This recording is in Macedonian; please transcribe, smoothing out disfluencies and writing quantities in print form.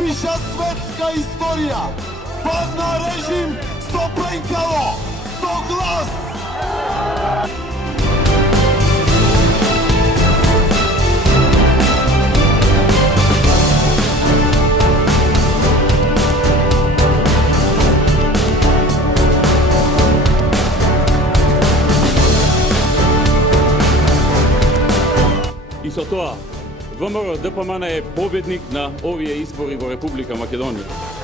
piše svetska istorija. Pad na režim, sto plenkalo, sto glas. И со тоа, ВМРО ДПМН е победник на овие избори во Република Македонија.